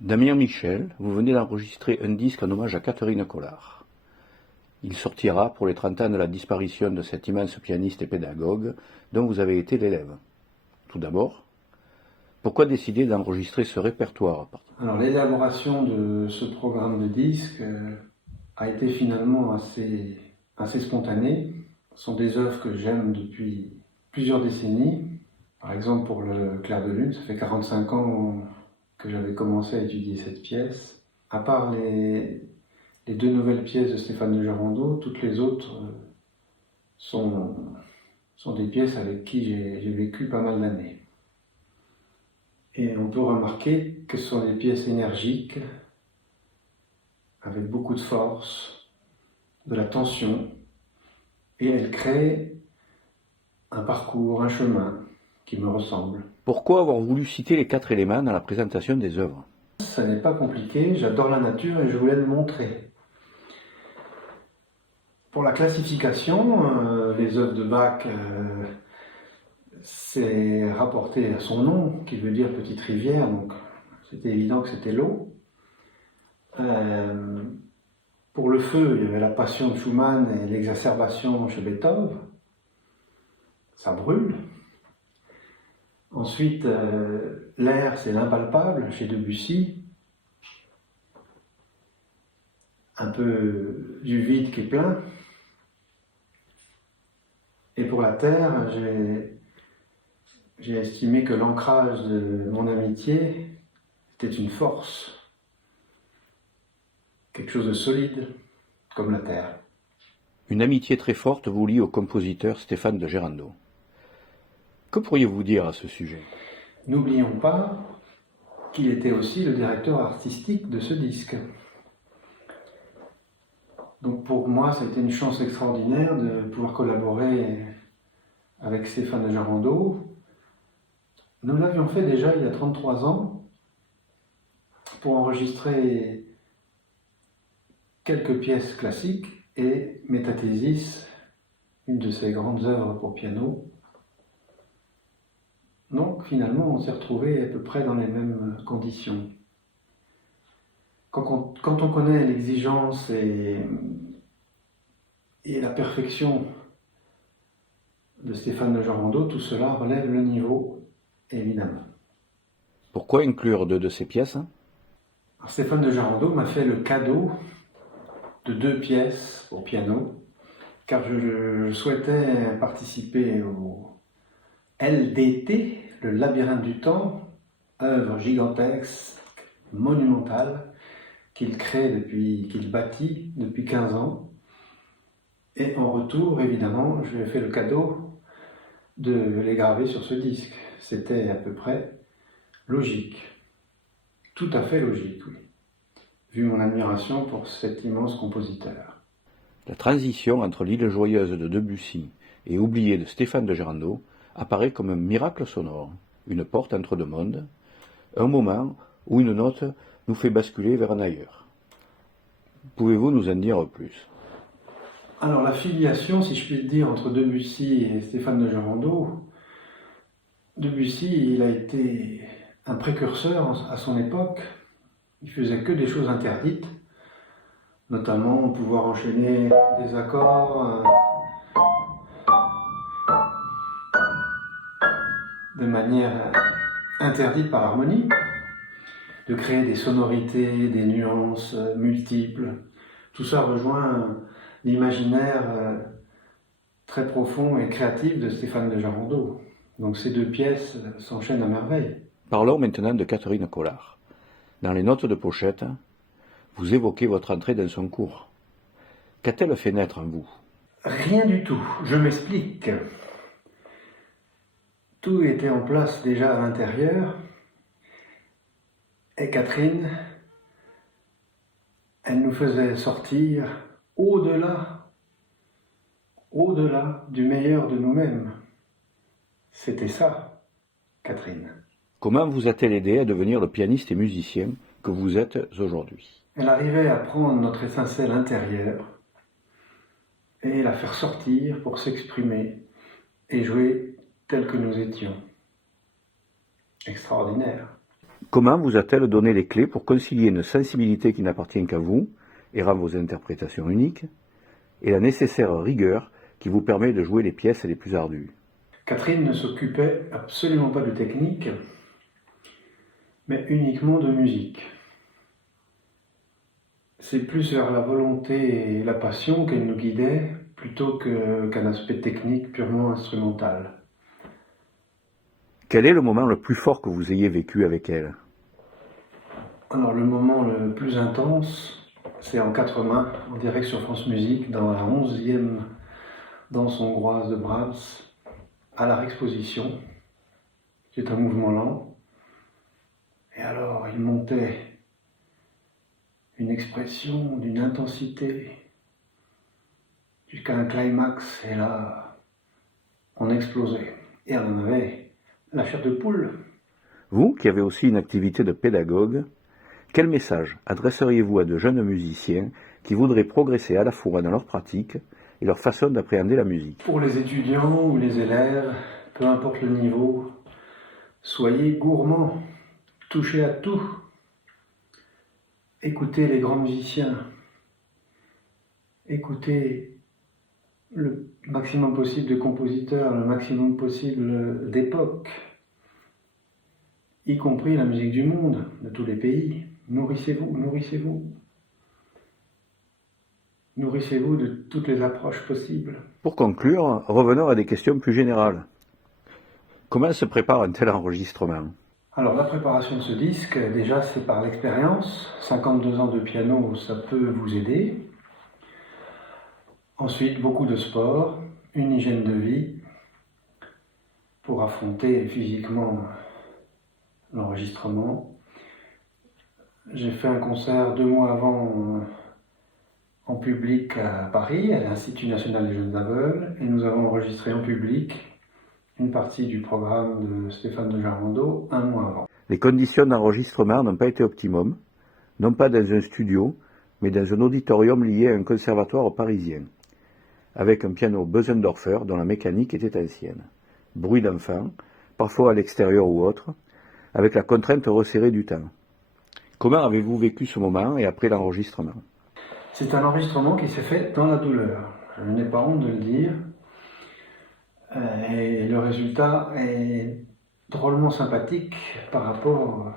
Damien Michel, vous venez d'enregistrer un disque en hommage à Catherine Collard. Il sortira pour les 30 ans de la disparition de cet immense pianiste et pédagogue dont vous avez été l'élève. Tout d'abord, pourquoi décider d'enregistrer ce répertoire? Alors l'élaboration de ce programme de disque a été finalement assez spontanée. Ce sont des œuvres que j'aime depuis plusieurs décennies. Par exemple pour le Clair de Lune, ça fait 45 ans que j'avais commencé à étudier cette pièce. À part les deux nouvelles pièces de Stéphane de Gerando, toutes les autres sont des pièces avec qui j'ai vécu pas mal d'années. Et on peut remarquer que ce sont des pièces énergiques, avec beaucoup de force, de la tension, et elles créent un parcours, un chemin qui me ressemble. Pourquoi avoir voulu citer les 4 éléments dans la présentation des œuvres? Ça n'est pas compliqué, j'adore la nature et je voulais le montrer. Pour la classification, les œuvres de Bach, c'est rapporté à son nom, qui veut dire petite rivière, donc c'était évident que c'était l'eau. Pour le feu, il y avait la passion de Schumann et l'exacerbation chez Beethoven. Ça brûle. Ensuite, l'air, c'est l'impalpable chez Debussy. Un peu du vide qui est plein. Et pour la terre, j'ai estimé que l'ancrage de mon amitié était une force. Quelque chose de solide, comme la terre. Une amitié très forte vous lie au compositeur Stéphane de Gerando. Que pourriez-vous dire à ce sujet? N'oublions pas qu'il était aussi le directeur artistique de ce disque. Donc pour moi, ça a été une chance extraordinaire de pouvoir collaborer avec Stéphane de Gerando. Nous l'avions fait déjà il y a 33 ans pour enregistrer quelques pièces classiques et Métathésis, une de ses grandes œuvres pour piano. Donc finalement, on s'est retrouvés à peu près dans les mêmes conditions. Quand on connaît l'exigence et la perfection de Stéphane de Gerando, tout cela relève le niveau, évidemment. Pourquoi inclure 2 de ces pièces? Alors, Stéphane de Gerando m'a fait le cadeau de 2 pièces au piano, car je souhaitais participer au LDT, le Labyrinthe du Temps, œuvre gigantesque, monumentale, qu'il bâtit depuis 15 ans. Et en retour, évidemment, je lui ai fait le cadeau de les graver sur ce disque. C'était à peu près logique. Tout à fait logique, oui. Vu mon admiration pour cet immense compositeur. La transition entre l'île joyeuse de Debussy et oubliée de Stéphane de Gerando apparaît comme un miracle sonore, une porte entre 2 mondes, un moment où une note nous fait basculer vers un ailleurs. Pouvez-vous nous en dire plus? Alors la filiation, si je puis le dire, entre Debussy et Stéphane de Gerando, Debussy, il a été un précurseur à son époque. Il faisait que des choses interdites, notamment pouvoir enchaîner des accords de manière interdite par l'harmonie, de créer des sonorités, des nuances multiples. Tout ça rejoint l'imaginaire très profond et créatif de Stéphane de Gerando. Donc ces 2 pièces s'enchaînent à merveille. Parlons maintenant de Catherine Collard. Dans les notes de pochette, vous évoquez votre entrée dans son cours. Qu'a-t-elle fait naître en vous? Rien du tout, je m'explique. Tout était en place déjà à l'intérieur. Et Catherine, elle nous faisait sortir au-delà du meilleur de nous-mêmes. C'était ça, Catherine. Comment vous a-t-elle aidé à devenir le pianiste et musicien que vous êtes aujourd'hui? Elle arrivait à prendre notre étincelle intérieure et la faire sortir pour s'exprimer et jouer tel que nous étions. Extraordinaire. Comment vous a-t-elle donné les clés pour concilier une sensibilité qui n'appartient qu'à vous et rend vos interprétations uniques, et la nécessaire rigueur qui vous permet de jouer les pièces les plus ardues? Catherine ne s'occupait absolument pas de technique, mais uniquement de musique. C'est plus vers la volonté et la passion qu'elle nous guidait, plutôt qu'un aspect technique purement instrumental. Quel est le moment le plus fort que vous ayez vécu avec elle? Alors le moment le plus intense, c'est en 4 mains, en direct sur France Musique, dans la 11e danse hongroise de Brahms, à la Exposition. C'est un mouvement lent. Et alors il montait une expression d'une intensité jusqu'à un climax, et là, on explosait. Et on en avait la chair de poule. Vous, qui avez aussi une activité de pédagogue, quel message adresseriez-vous à de jeunes musiciens qui voudraient progresser à la fois dans leur pratique et leur façon d'appréhender la musique? Pour les étudiants ou les élèves, peu importe le niveau, soyez gourmands, touchez à tout. Écoutez les grands musiciens, écoutez le maximum possible de compositeurs, le maximum possible d'époques, y compris la musique du monde, de tous les pays. Nourrissez-vous, nourrissez-vous. Nourrissez-vous de toutes les approches possibles. Pour conclure, revenons à des questions plus générales. Comment se prépare un tel enregistrement? Alors la préparation de ce disque, déjà c'est par l'expérience. 52 ans de piano, ça peut vous aider. Ensuite, beaucoup de sport, une hygiène de vie pour affronter physiquement l'enregistrement. J'ai fait un concert 2 mois avant en public à Paris, à l'Institut national des jeunes aveugles, et nous avons enregistré en public une partie du programme de Stéphane de Jarando 1 mois avant. Les conditions d'enregistrement n'ont pas été optimum, non pas dans un studio, mais dans un auditorium lié à un conservatoire parisien, avec un piano Bösendorfer dont la mécanique était ancienne. Bruit d'enfants, parfois à l'extérieur ou autre, avec la contrainte resserrée du temps. Comment avez-vous vécu ce moment et après l'enregistrement? C'est un enregistrement qui s'est fait dans la douleur. Je n'ai pas honte de le dire. Et le résultat est drôlement sympathique par rapport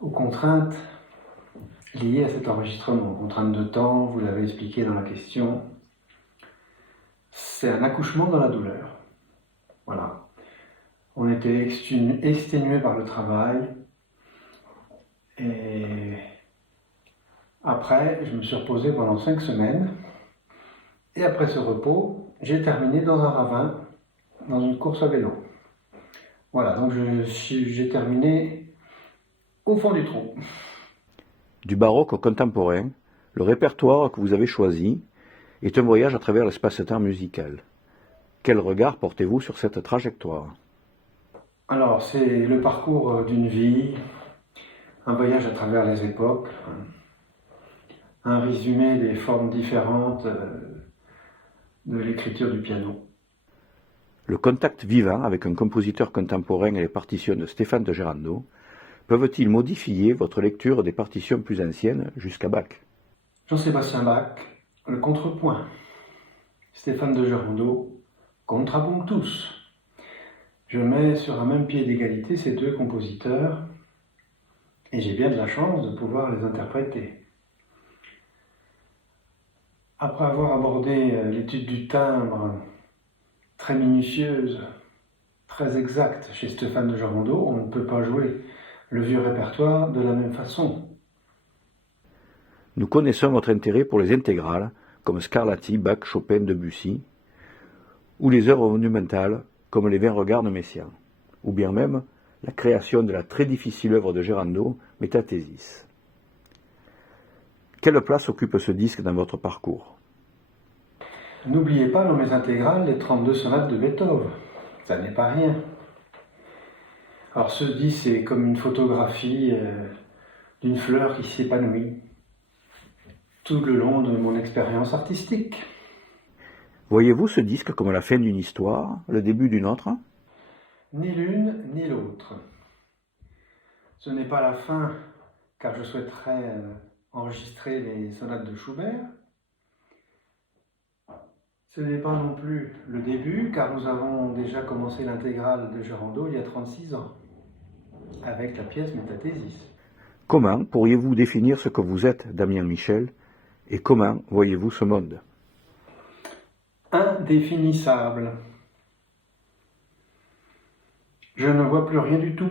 aux contraintes liées à cet enregistrement. Contraintes de temps, vous l'avez expliqué dans la question. C'est un accouchement dans la douleur. Voilà. On était exténués par le travail. Et après, je me suis reposé pendant 5 semaines. Et après ce repos, j'ai terminé dans un ravin, dans une course à vélo. Voilà, donc j'ai terminé au fond du trou. Du baroque au contemporain, le répertoire que vous avez choisi est un voyage à travers l'espace-temps musical. Quel regard portez-vous sur cette trajectoire? Alors, c'est le parcours d'une vie, un voyage à travers les époques, un résumé des formes différentes de l'écriture du piano. Le contact vivant avec un compositeur contemporain et les partitions de Stéphane de Gerando peuvent-ils modifier votre lecture des partitions plus anciennes jusqu'à Bach? Jean-Sébastien Bach, le contrepoint. Stéphane de Gerando, contrapunctus. Je mets sur un même pied d'égalité ces 2 compositeurs et j'ai bien de la chance de pouvoir les interpréter. Après avoir abordé l'étude du timbre très minutieuse, très exacte chez Stéphane de Gerando, on ne peut pas jouer le vieux répertoire de la même façon. Nous connaissons votre intérêt pour les intégrales, comme Scarlatti, Bach, Chopin, Debussy, ou les œuvres monumentales, comme les 20 regards de Messiaen, ou bien même la création de la très difficile œuvre de Gerando, Métathésis. Quelle place occupe ce disque dans votre parcours? N'oubliez pas dans mes intégrales les 32 sonates de Beethoven. Ça n'est pas rien. Alors ce disque, c'est comme une photographie d'une fleur qui s'épanouit tout le long de mon expérience artistique. Voyez-vous ce disque comme la fin d'une histoire, le début d'une autre? Ni l'une ni l'autre. Ce n'est pas la fin, car je souhaiterais enregistrer les sonates de Schubert. Ce n'est pas non plus le début, car nous avons déjà commencé l'intégrale de Gerando il y a 36 ans, avec la pièce Métathésis. Comment pourriez-vous définir ce que vous êtes, Damien Michel, et comment voyez-vous ce monde? Indéfinissable. Je ne vois plus rien du tout.